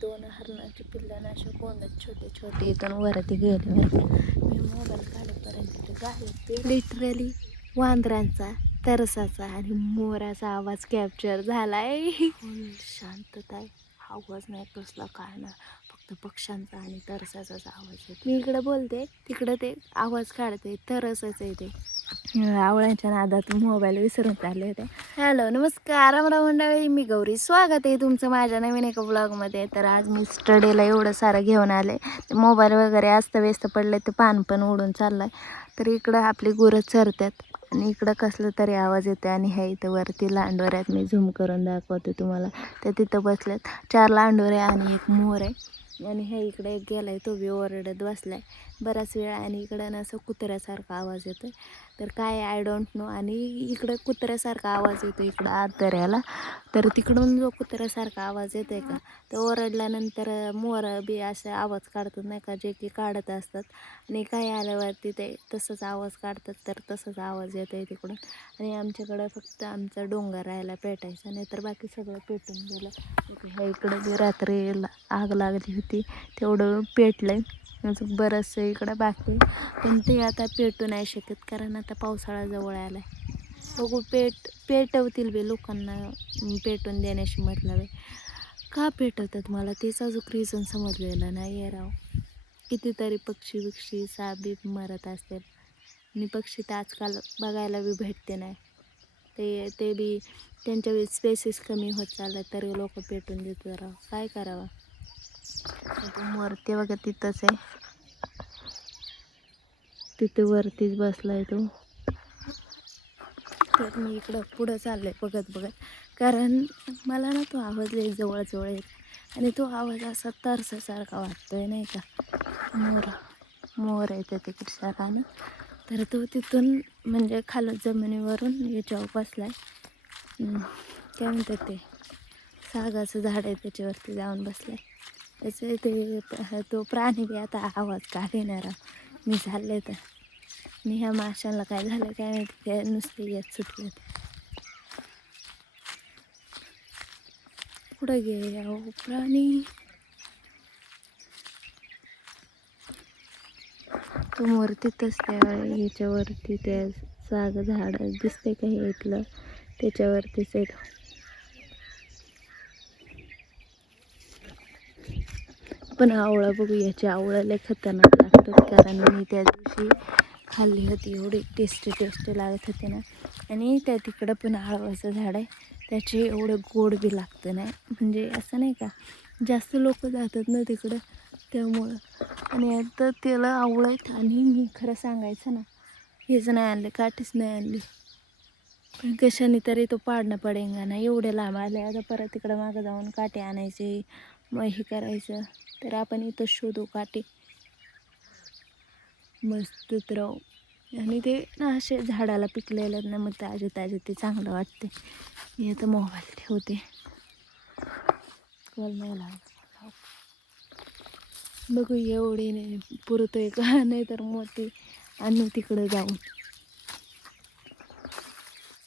2 हरणाची पिल्लं अशा कोंडत छोटे छोटे इथून वरती गेले. मी मोबाईल काढेपर्यंत ते गायब. लिटरली वांदरांचा, तरसाचा आणि मोराचा आवाज कॅप्चर झालाय. शांतता आहे, आवाज नाही कसला काय नाही, फक्त पक्ष्यांचा आणि तरसाचाच आवाज येतो. मी इकडं बोलते तिकडं ते आवाज काढते, तरसच येते. आवळ्यांच्या नादात मोबाईल विसरून चालले होते. हॅलो नमस्कार रामराम मंडळी, मी गौरी. स्वागत आहे तुमचं माझ्या नवीन एका ब्लॉगमध्ये. तर आज मी स्टडीला एवढं सारं घेऊन आले. मोबाईल वगैरे व्यस्त पडले, ते पान पण उडून चाललंय. तर इकडं आपली गुरं चरतात आणि इकडं कसलं तरी आवाज येतो. आणि ह्या इथं वरती लांडोऱ्यात मी झूम करून दाखवते तुम्हाला. तर तिथं बसल्यात 4 लांडोरे आणि एक मोर आहे. आणि ह्या इकडे एक गेलाय, तो बी ओरडत बसलाय बराच वेळ. आणि इकडं असं कुत्र्यासारखा आवाज येतोय. तर काय आय डोंट नो. आणि इकडं कुत्र्यासारखा आवाज येतो इकडं आतऱ्याला. तर तिकडून जो कुत्र्यासारखा आवाज येतोय का, तो ओरडल्यानंतर मोर बी असे आवाज काढतात नाही का, जे की काढत असतात. आणि काही आल्यावरती ते तसंच आवाज काढतात. तर तसंच आवाज येतोय तिकडून. आणि आमच्याकडं फक्त आमचा डोंगर राहायला पेटायचा, नाही तर बाकी सगळं पेटून गेलं. ह्या इकडं बी रात्री आग लागली होती, तेवढं पेटलंय. अजून बरंचसं इकडं बाकी, पण ते आता पेटू नाही शकत कारण आता पावसाळा जवळ आला आहे. बघू पेटवतील बी, लोकांना पेटून देण्याशी मतलब आहे. का पेटवतात मला तेच अजून रिझन समजलेलं नाही आहे राव. कितीतरी पक्षी साप मरत असतील, आणि पक्षी तर आजकाल बघायला बी भेटते नाही. ते बी त्यांच्या स्पेसिस कमी होत चाललं तरी लोक पेटून देतात राव. काय करावं. वरती बघा तिथंच आहे, तिथे वरतीच बसलाय तो. तर मी इकडं पुढं चाललंय बघत कारण मला ना तो आवाज लई जवळ येत. आणि तो आवाज असा तरसासारखा वाटतोय नाही का. मोर आहे त्या तिकडच्या रानं. तर तो तिथून म्हणजे खालून जमिनीवरून याच्यावर बसलाय. काय म्हणतात ते, सागाचं झाड आहे त्याच्यावरती जाऊन बसलाय. त्याचं ते तो प्राणी बी आता आवाज का देणार. मी झाले तर, आणि ह्या माशांना काय झालं काय माहिती, काय नुसते येत सुटले. पुढं गे अहो प्राणी. तो मोर तिथंच त्या याच्यावरती त्या साग झाड दिसते का हे इथलं, त्याच्यावरतीच आहे. पण आवळा बघू, याची आवळा लय खतरनाक लागतात. कारण मी त्या दिवशी खाल्ली होती, एवढी टेस्टी लागत होती ना. आणि त्या तिकडं पण आळवाचं झाड आहे, त्याचे एवढं गोड बी लागतं नाही. म्हणजे असं नाही का, जास्त लोक जातात ना तिकडं त्यामुळं. आणि आता त्याला आवळत. आणि मी खरं सांगायचं ना, हेच नाही आणले, काठीच नाही आणली. पण कशाने तरी तो पाडणं पडेंगा ना, एवढे लांब आले. आता परत तिकडं मागं जाऊन काठी आणायचे, मग हे करायचं. तर आपण इथं शोधू काठी मस्त राहू. आणि ते ना असे झाडाला पिकलेलं ना, मग ताजे ते चांगलं वाटते. मी आता मोबाईल ठेवते, कॉल नाही लागला. बघू एवढी नाही पुरतोय का, नाही तर मोठी आणू तिकडं जाऊन.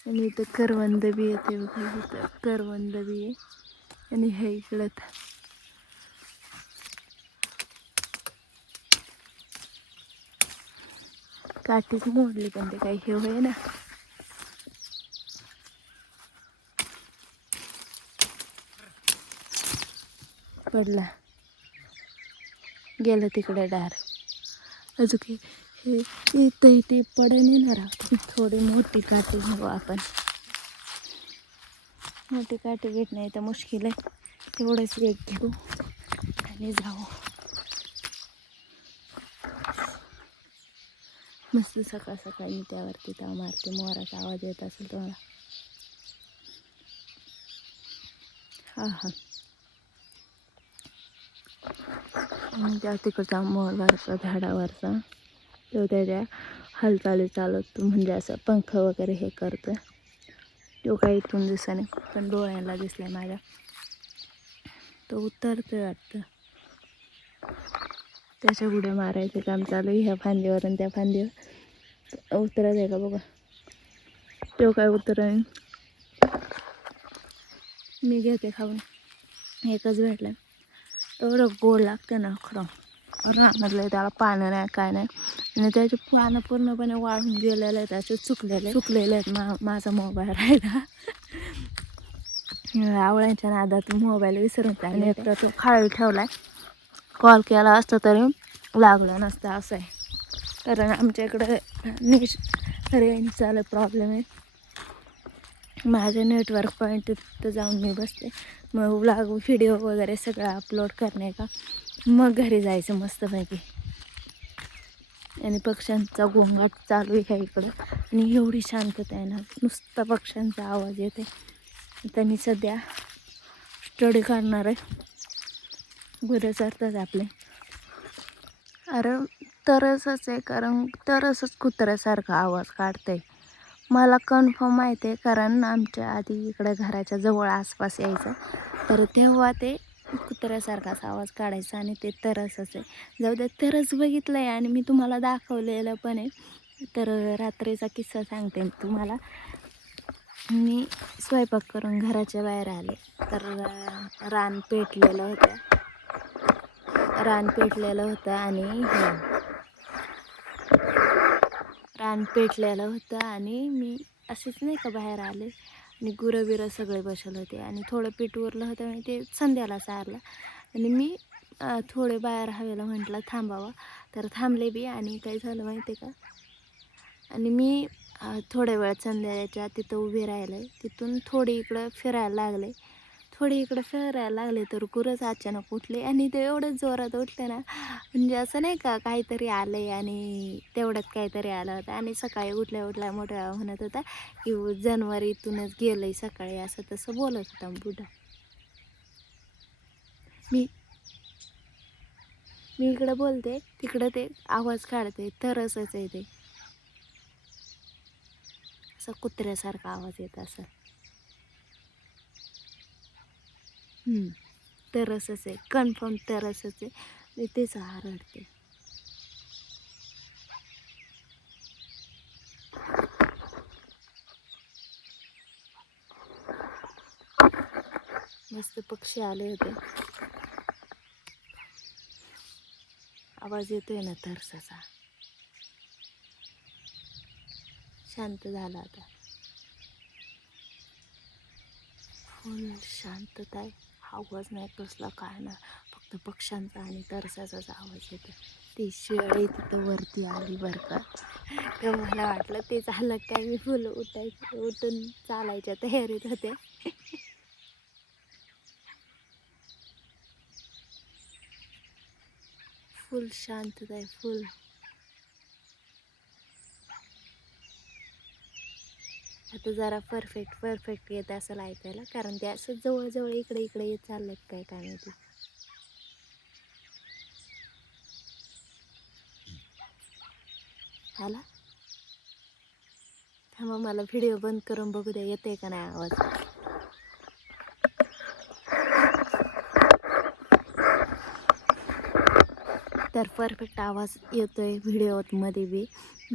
आणि इथं करवंद बी येते बघा, इथं करवंद बी आहे. आणि हे इकडं काठीच मोडली, पण ते काही हे होय ना. पडला, गेलं तिकडे डार. अजून हे इथं ते पडून येणार आहोत. थोडी मोठी काठी घेऊ आपण. मोठी काठी भेट नाही तर मुश्किल आहे. तेवढंच वेग घेऊ आणि जाऊ. मस्त सकाळ सकाळी मी त्यावरती ताव मारते. मोराचा आवाज येत असेल तुम्हाला. हा त्या तिकडचा मोरवरचा झाडावरचा तो त्याच्या हालचाली चालत, म्हणजे असं पंख वगैरे हे करतं. तो काही इथून दिसणे, पण डोळ्याला दिसलाय माझ्या. तो उतरतोय वाटतं. त्याच्या उड्या मारायचं काम चालू आहे, ह्या फांदीवर आणि त्या फांदीवर. उतरत आहे का बघा, तो काय उतरण. मी घेते खाऊन, एकच भेटला. एवढं गोड लागते ना खरं. रानातलं त्याला पानं नाही काय नाही आणि त्याचे पानं पूर्णपणे वाळून गेलेले आहेत, त्याचे सुकलेले आहेत. माझा मोबाईल राहिला आवळ्यांच्या नादात मोबाईल विसरून आणि एक तर तो खाली ठेवलाय. कॉल केला असता तरी लागला नसता असं आहे. कारण आमच्या इकडं रेंजचा प्रॉब्लेम आहे. माझ्या नेटवर्क पॉईंट तिथं जाऊन मी बसते, मग व्लॉग व्हिडिओ वगैरे सगळं अपलोड करणे का मग घरी जायचं मस्तपैकी. आणि पक्ष्यांचा गोंगाट चालू आहे इकडं आणि एवढी शांतता आहे ना, नुसता पक्ष्यांचा आवाज येते. आता मी सध्या स्टडी करणार आहे. गुरं चरतात आपले. अरे तरसच आहे, कारण तरसच कुत्र्यासारखा आवाज काढते. मला कन्फर्म माहिती आहे, कारण आमच्या आधी इकडे घराच्या जवळ आसपास यायचं तर तेव्हा ते कुत्र्यासारखाच आवाज काढायचा आणि ते तरसच आहे. जाऊ दे, तरस बघितलं आहे आणि मी तुम्हाला दाखवलेलं पण आहे. तर रात्रीचा किस्सा सांगते मी तुम्हाला. मी स्वयंपाक करून घराच्या बाहेर आले तर रान पेटलेलं होतं आणि मी असेच नाही का बाहेर आले आणि गुरं सगळे बसले होते आणि थोडं पीठ उरलं होतं आणि ते संध्याला सारलं आणि मी थोडे बाहेर हवेला म्हटलं थांबावं, तर थांबले बी. आणि काय झालं माहिती आहे का, आणि मी थोड्या वेळ संध्याच्या तिथं उभी राहिले. तिथून थोडी इकडं फिरायला लागले तर गुरंच अचानक उठले आणि ते एवढं जोरात उठले ना, म्हणजे असं नाही का काहीतरी आलंय आणि तेवढ्यात काहीतरी आलं होतं. आणि सकाळी उठल्या मोठ्या म्हणत होता की जनावर इथूनच गेलंय सकाळी, असं तसं बोलत होता बुडा. मी इकडं बोलते तिकडं ते आवाज काढते, तरसच आहे ते. असं कुत्र्यासारखा आवाज येत असं. तरसच आहे, कन्फर्म तरसच आहे. मी तेच आरडते. मस्त पक्षी आले होते. आवाज येतोय ना तरसाचा. शांत झाला आता, फुल शांतता आहे. आवाज नाही कसला काय ना, फक्त पक्ष्यांचा आणि तरसाचाच आवाज येतो. ती शेळी तिथं वरती आली बरं का, तर मला वाटलं ते झालं काय, मी फुलं उठून चालायच्या तयारीत होते. फुल शांतता आहे, फुल. आता जरा परफेक्ट येत असं ऐकायला, कारण ते असं जवळ इकडे येत चाललं काय माहिती. आला थांबा, मला व्हिडिओ बंद करून बघू द्या येते का नाही आवाज. तर परफेक्ट आवाज येतोय व्हिडिओमध्ये बी,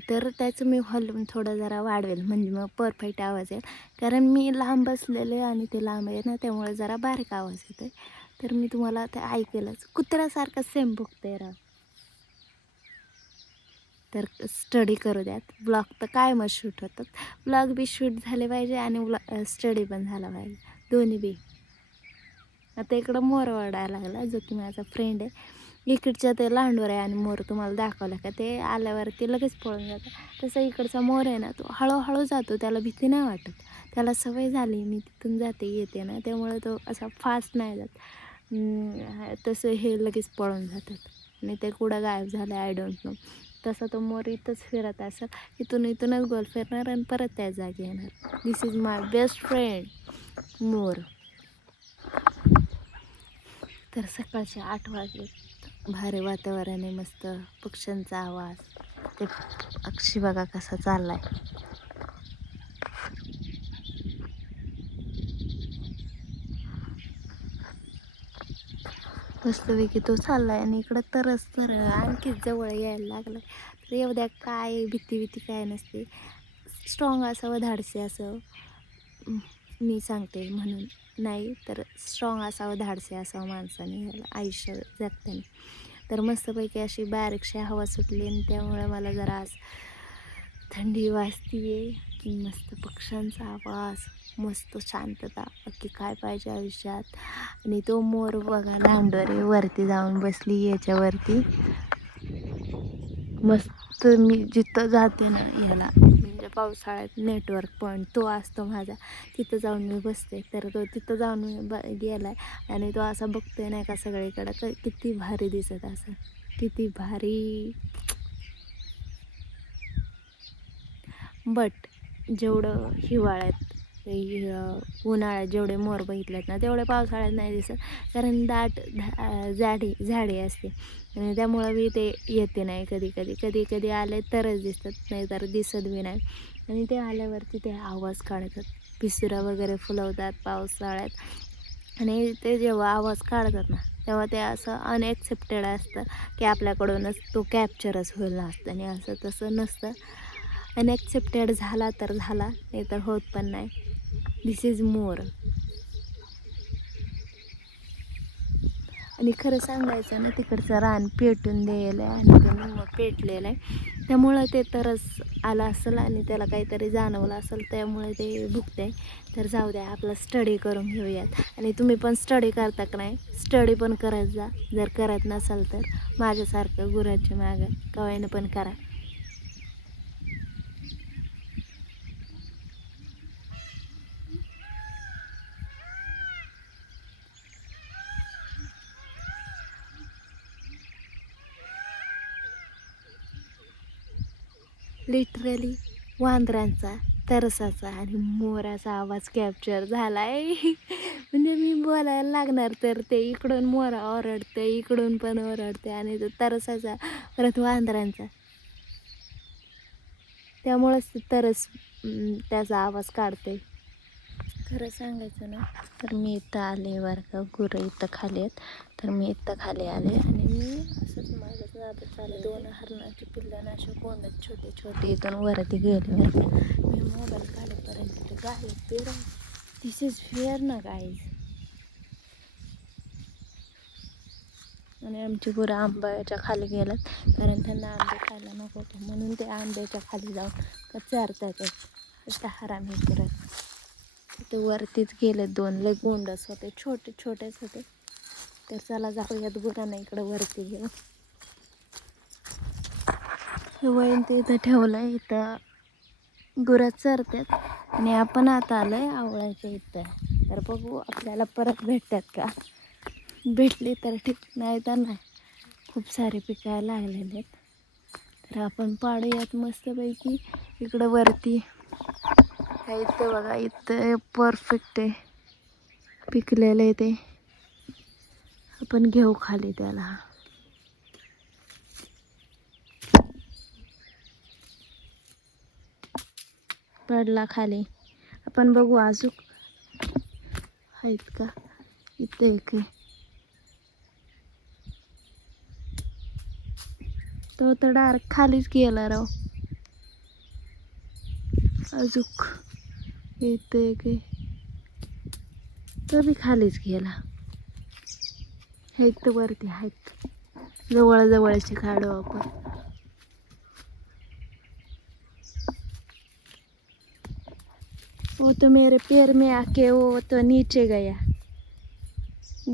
तर त्याचं मी व्हॉल्यूम थोडं जरा वाढवेल म्हणजे मग परफेक्ट आवाज येईल. कारण मी लांब बसलेले आणि ते लांब आहे ना, त्यामुळे जरा बारीक आवाज येतोय. तर मी तुम्हाला ते ऐकेलच. कुत्र्यासारखं सेम बघते राव. तर स्टडी करू द्यात. ब्लॉग तर काय मग शूट होतात, ब्लॉग बी शूट झाले पाहिजे आणि स्टडी पण झाला पाहिजे, दोन्ही बी. आता इकडं मोर ओरडायला लागला, जो की माझा फ्रेंड आहे. इकडच्या ते लांडवर आहे आणि मोर तुम्हाला दाखवला का, ते आल्यावरती लगेच पळून जातं. तसं इकडचा मोर आहे ना, तो हळूहळू जातो, त्याला भीती नाही वाटत. त्याला सवय झाली, मी तिथून जाते येते ना, त्यामुळे तो असा फास्ट नाही जात. तसं हे लगेच पळून जातात आणि ते कुठं गायब झालं आय डोंट नो. तसा तो मोर इथंच फिरत असेल, इथूनच गोल फिरणार आणि परत त्या जागी येणार. This is my best friend मोर. तर सकाळचे 8 वाजले, भारी वातावरण आहे, मस्त पक्ष्यांचा आवाज. ते पक्षी बघा कसा चाललाय. मस्तपैकी तो चाललाय आणि इकडं तर आणखी जवळ यायला लागलं. तर एवढ्या काय भीती काय नसते, स्ट्रॉंग असावं, धाडसी असावं, मी सांगते म्हणून नाही तर स्ट्रॉंग असावं, धाडसे असावं माणसाने ह्याला आयुष्य जगताना. तर मस्तपैकी अशी बारीकशी हवा सुटली आणि त्यामुळे मला जरा आज थंडी वाजतीये. मस्त पक्ष्यांचा आवाज, मस्त शांतता, बाकी काय पाहिजे आयुष्यात. आणि तो मोर बघा लांडोरे वरती जाऊन बसली याच्यावरती. मस्त मी जिथं जाते ना याला म्हणजे पावसाळ्यात नेटवर्क पॉईंट तो असतो माझा, तिथं जाऊन मी बसते. तर तो तिथं जाऊन गेलाय आणि तो असा बघतोय नाही का सगळीकडं, किती भारी दिसत असं, किती भारी. बट जेवढं हिवाळ्यात उन्हाळ्यात जेवढे मोर बघितलेत ना तेवढे पावसाळ्यात नाही दिसत, कारण दाट झाडी असते आणि त्यामुळं मी ते येते नाही. कधी कधी आले तरच दिसतात, नाही तर दिसत बी नाही. आणि ते आल्यावरती ते आवाज काढतात, पिसुरा वगैरे फुलवतात पावसाळ्यात. आणि ते जेव्हा आवाज काढतात ना तेव्हा ते असं अनएक्सेप्टेड असतं की आपल्याकडूनच तो कॅप्चरच होईल असतं, आणि असं तसं नसतं. अनएक्सेप्टेड झाला तर झाला, नाही तर होत पण नाही. दिस इज मोर. आणि खरं सांगायचं ना तिकडचं रान पेटून द्यायला आहे आणि ते निम्मं पेटलेलं आहे, त्यामुळं ते तरच आलं असेल आणि त्याला काहीतरी जाणवलं असेल, त्यामुळे ते भुकते. तर जाऊ द्या, आपला स्टडी करून घेऊयात. आणि तुम्ही पण स्टडी करता का नाही, स्टडी पण करत जा. जर करत नसाल तर माझ्यासारखं गुराच्या मागं कवायनं पण करा. लिटरली वांदरांचा, तरसाचा आणि मोराचा आवाज कॅप्चर झाला आहे. म्हणजे मी बोलायला लागणार तर ते इकडून मोरा ओरडते, इकडून पण ओरडते, आणि तो तरसाचा परत वांदरांचा, त्यामुळंच ते तरस त्याचा आवाज काढते. खरं सांगायचं ना तर मी इथं आले बरं का, गुरं इथं खाली आहेत, तर मी इथं खाली आले आणि मी असंच माझं जात चालले. 2 हरणाची पिल्लं ना अशी कोंडत छोटे छोटे इथून वरती गेले बरं का. मी मोबाईल काढेपर्यंत ते गायब पेर. दिस इज फेअर ना गाईज. आणि आमची गुरं आंब्याच्या खाली गेल्यात, कारण त्यांना आंबे खायला नको होते म्हणून ते आंब्याच्या खाली जाऊन चारतात. आता हरामी करत ते वरतीच गेले. 2 लय गोंडस होते, छोटेच होते. तर चला जाऊयात गुरांना इकडं वरती घेऊन. हे वैन ते इथं ठेवलं, इथं गुरं चरतात आणि आपण आता आलोय आवळ्याच्या इथं. तर बघू आपल्याला परत भेटतात का, भेटले तर ठीक, नाही तर नाही. खूप सारे पिकायला लागलेले आहेत, तर आपण पाडूयात मस्तपैकी इकडं वरती. इथं बघा, इथं परफेक्ट आहे पिकलेलं आहे ते, आपण घेऊ खाली त्याला. पडला खाली, आपण बघू अजून आहेत का. इथं एक आहे, तो तर डायरेक्ट खालीच गेला राव. अजूक इथं एक आहे, तो बी खालीच गेला. हे इथं वरती आहेत, जवळचे काढू आपण. वो तो मेरे पैर में आके वो तो नीचे गया,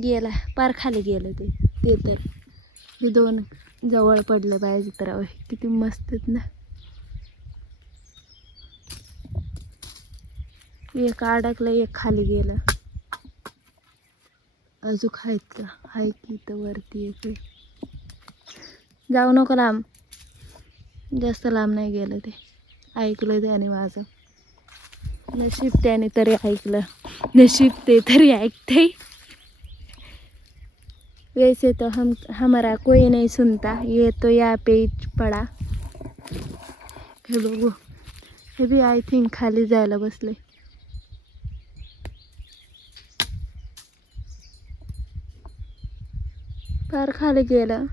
गेला पार खाली गेलं ते तर. हे 2 जवळ पडले पाहिजे तर किती मस्त आहेत ना. एक अडकलं, एक खाली गेलं. अजून आहेत का, हाय की इथं वरती एक. जाऊ नको लांब, जास्त लांब नाही गेलं ते. ऐकलं त्याने माझं, नशीब त्याने तरी ऐकलं, नशीब ते तरी ऐकते. वैसे तो हमारा कोई नहीं सुनता, ये तो यहाँ पे ही पड़ा. हे बघू, हे बी आय थिंक खाली जायला बसले. फार खाली गेलं.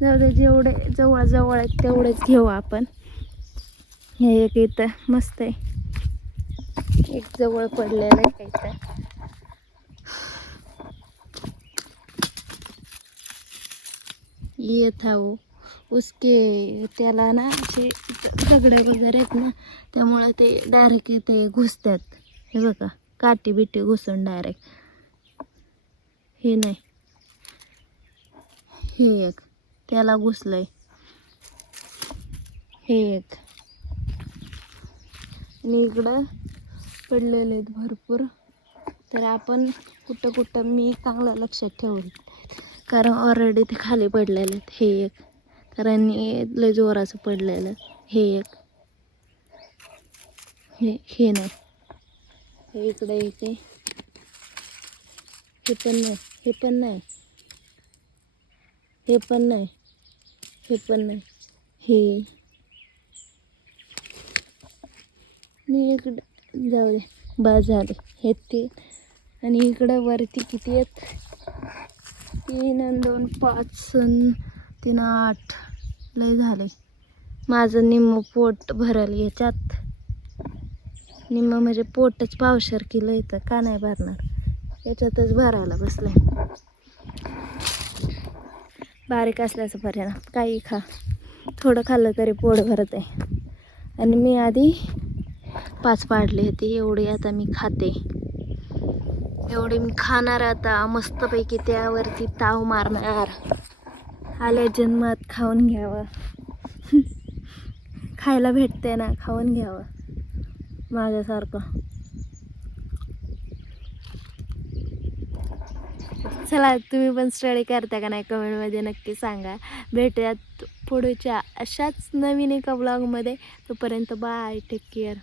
जाऊ दे, जेवढे जवळ आहेत तेवढेच घेऊ आपण. हे एक इथं मस्त आहे, एक जवळ पडलेलं आहे इथं. ये था वो उसके त्याला ना असे दगडे वगैरे आहेत ना, त्यामुळे ते डायरेक्ट ते घुसतात. हे बघा काठी बिटी घुसून डायरेक्ट. हे नाही, हे एक त्याला घुसलंय, हे एक. आणि इकडं पडलेले आहेत भरपूर. तर आपण कुठं कुठं मी चांगलं लक्षात ठेवलं, कारण ऑलरेडी ते खाली पडलेले आहेत. हे एक, कारण लय जोराचं पडलेलं. हे एक, हे नाही, हे इकडे एक आहे. हे पण नाही, हे पण नाही, हे पण नाही, हे पण नाही. हे मी इकडे जाऊ दे, बस झाले हे ते. आणि इकडं वरती किती आहेत, 3 आणि 2 5 आणि 3 8. लय झाले. माझं निम्म पोट भरल याच्यात. निम्म म्हणजे पोटच पावशर किलो येतं, का नाही भरणार, याच्यातच भरायला बसलंय. बारीक असल्याचं परिणाम, काही खा, थोडं खाल्लं तरी पोट भरत आहे. आणि मी आधी 5 पाडले होते, एवढे आता मी खाते. एवढे मी खाणार आता मस्तपैकी, त्यावरती ताव मारणार. आल्या जन्मात खाऊन घ्यावं. खायला भेटते ना, खाऊन घ्यावं माझ्यासारखं. चला, तुम्ही पण स्टडी करता का नाही कमेंटमध्ये नक्की सांगा. भेटूयात पुढच्या अशाच नवीन एका ब्लॉगमध्ये. तोपर्यंत बाय, टेक केअर.